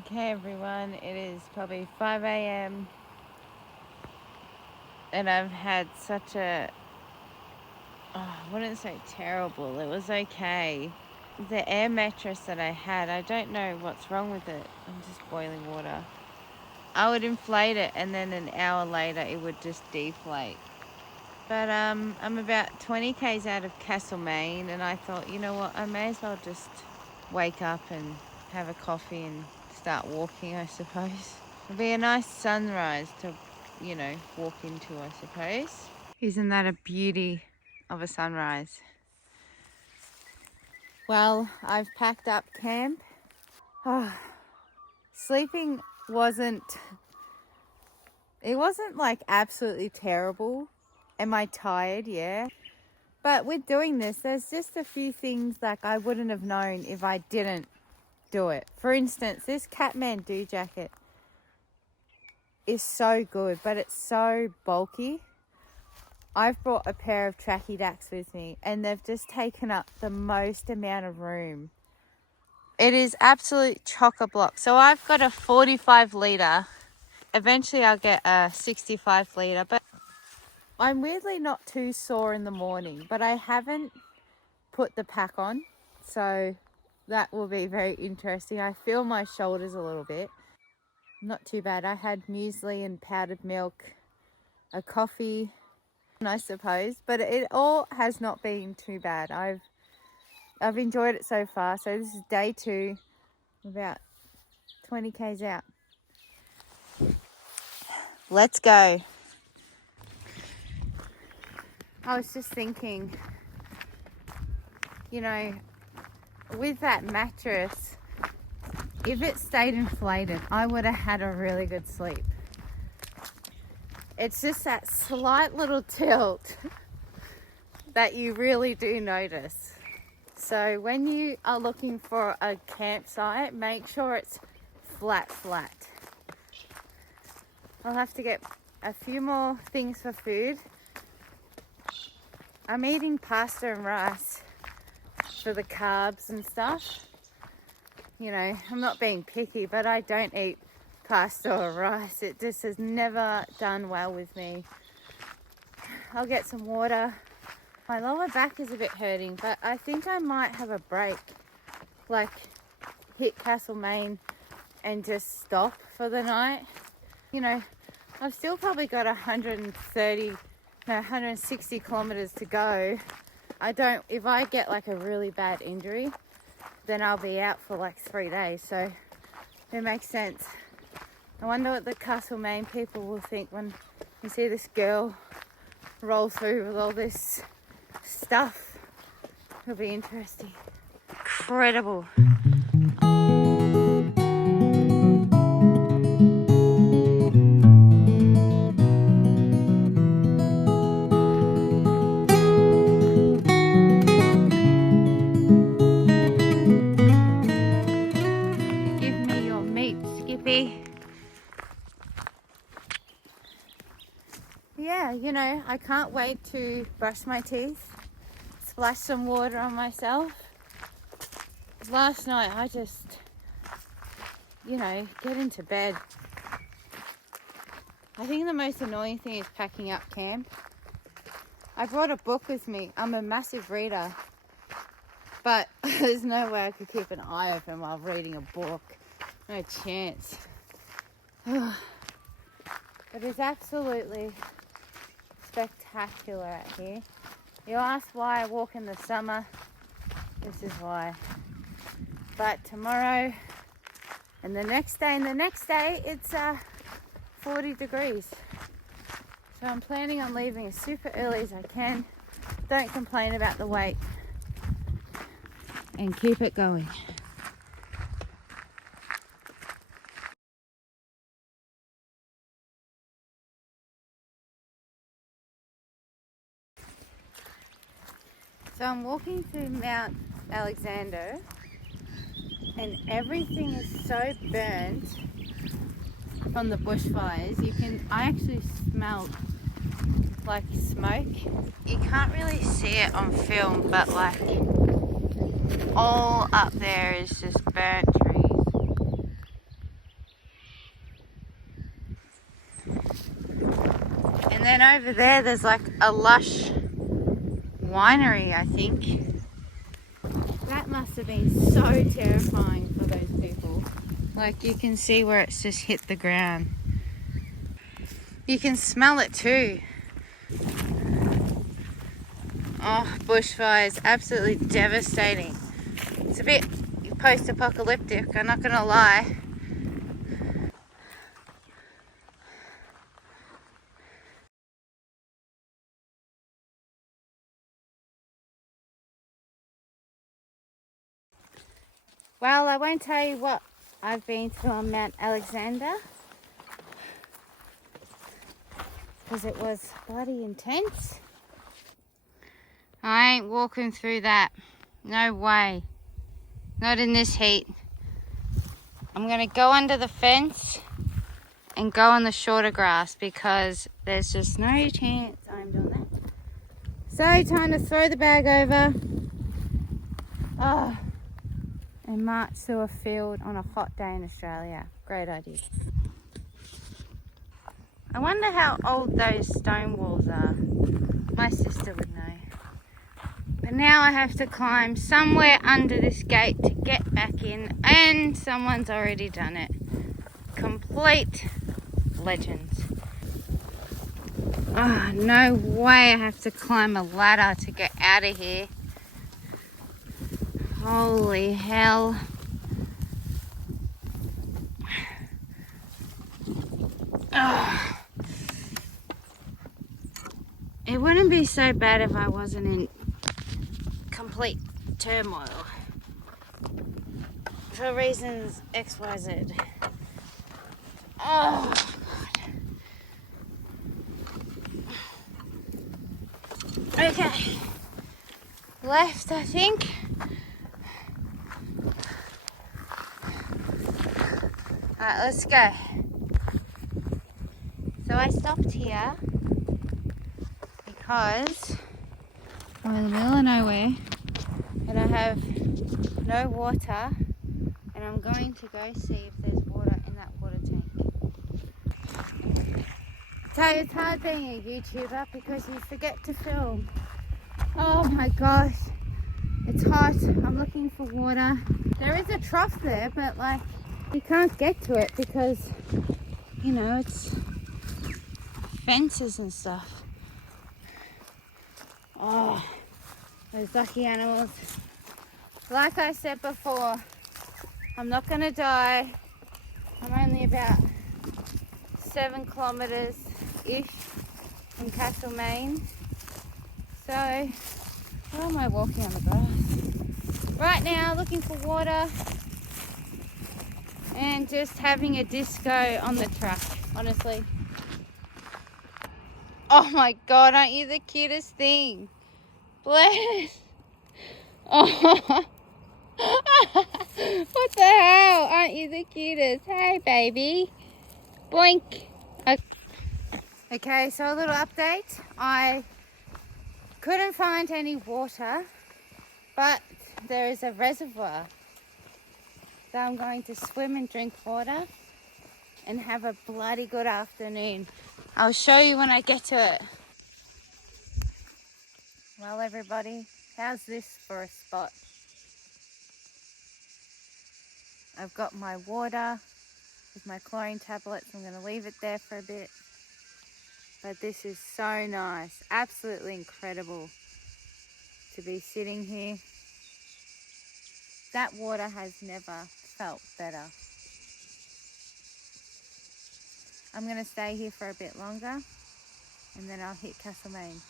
Okay, everyone, it is probably 5 a.m. and I've had such I wouldn't say terrible, it was okay. The air mattress that I had, I don't know what's wrong with it. I'm just boiling water. I would inflate it and then an hour later it would just deflate. But I'm about 20 k's out of Castlemaine and I thought, you know what, I may as well just wake up and have a coffee and start walking, I suppose. It'll be a nice sunrise to, walk into, I suppose. Isn't that a beauty of a sunrise? Well, I've packed up camp. Sleeping it wasn't like absolutely terrible. Am I tired? Yeah. But with doing this, there's just a few things like I wouldn't have known if I didn't do it. For instance, this Kathmandu jacket is so good, but it's so bulky. I've brought a pair of tracky dacks with me and they've just taken up the most amount of room. It is absolute chock-a-block. So I've got a 45 litre. Eventually I'll get a 65 litre, but I'm weirdly not too sore in the morning, but I haven't put the pack on. So that will be very interesting. I feel my shoulders a little bit. Not too bad. I had muesli and powdered milk, a coffee, I suppose, but it all has not been too bad. I've enjoyed it so far. So this is day 2, about 20 k's out. Let's go. I was just thinking, with that mattress, if it stayed inflated, I would have had a really good sleep. It's just that slight little tilt that you really do notice. So when you are looking for a campsite, make sure it's flat. I'll have to get a few more things for food. I'm eating pasta and rice for the carbs and stuff. I'm not being picky, but I don't eat pasta or rice. It just has never done well with me. I'll get some water. My lower back is a bit hurting, but I think I might have a break. Like hit Castlemaine and just stop for the night. I've still probably got 160 kilometers to go. If I get like a really bad injury, then I'll be out for like 3 days. So it makes sense. I wonder what the Castlemaine people will think when you see this girl roll through with all this stuff. It'll be interesting. Incredible. Give me your meat, Skippy. Yeah, I can't wait to brush my teeth, splash some water on myself. Last night I just, get into bed. I think the most annoying thing is packing up camp. I brought a book with me. I'm a massive reader, but there's no way I could keep an eye open while reading a book. No chance. But it's absolutely spectacular out here. You ask why I walk in the summer, this is why. But tomorrow and the next day it's 40 degrees. So I'm planning on leaving as super early as I can. Don't complain about the wait and keep it going. So I'm walking through Mount Alexander and everything is so burnt from the bushfires. I actually smell like smoke. You can't really see it on film, but like all up there is just burnt trees. over there, there's like a lush winery, I think. That must have been so terrifying for those people. Like, you can see where it's just hit the ground. You can smell it too. Oh, bushfires, absolutely devastating. It's a bit post-apocalyptic, I'm not gonna lie. Well, I won't tell you what I've been to on Mount Alexander, because it was bloody intense. I ain't walking through that. No way. Not in this heat. I'm going to go under the fence and go on the shorter grass because there's just no chance I'm doing that. So, time to throw the bag over. Oh, and march through a field on a hot day in Australia. Great idea. I wonder how old those stone walls are. My sister would know. But now I have to climb somewhere under this gate to get back in, and someone's already done it. Complete legends. Oh, no way I have to climb a ladder to get out of here. Holy hell. Oh. It wouldn't be so bad if I wasn't in complete turmoil for reasons XYZ. Oh God. Okay, left I think. Alright, let's go. So I stopped here because I'm in the middle of nowhere and I have no water, and I'm going to go see if there's water in that water tank. I tell you, it's hard being a YouTuber because you forget to film. Oh my gosh, it's hot. I'm looking for water. There is a trough there, but like you can't get to it because, you know, it's fences and stuff. Oh, those lucky animals. Like I said before, I'm not gonna die. I'm only about 7 kilometers ish from Castlemaine. So, why am I walking on the grass? Right now, looking for water and just having a disco on the truck, honestly. Oh my God, aren't you the cutest thing? Bless. Oh. What the hell? Aren't you the cutest? Hey, baby. Boink. Okay, so a little update. I couldn't find any water, but there is a reservoir. So I'm going to swim and drink water and have a bloody good afternoon. I'll show you when I get to it. Well, everybody, how's this for a spot? I've got my water with my chlorine tablets. I'm going to leave it there for a bit. But this is so nice. Absolutely incredible to be sitting here. That water has never felt better. I'm going to stay here for a bit longer and then I'll hit Castlemaine.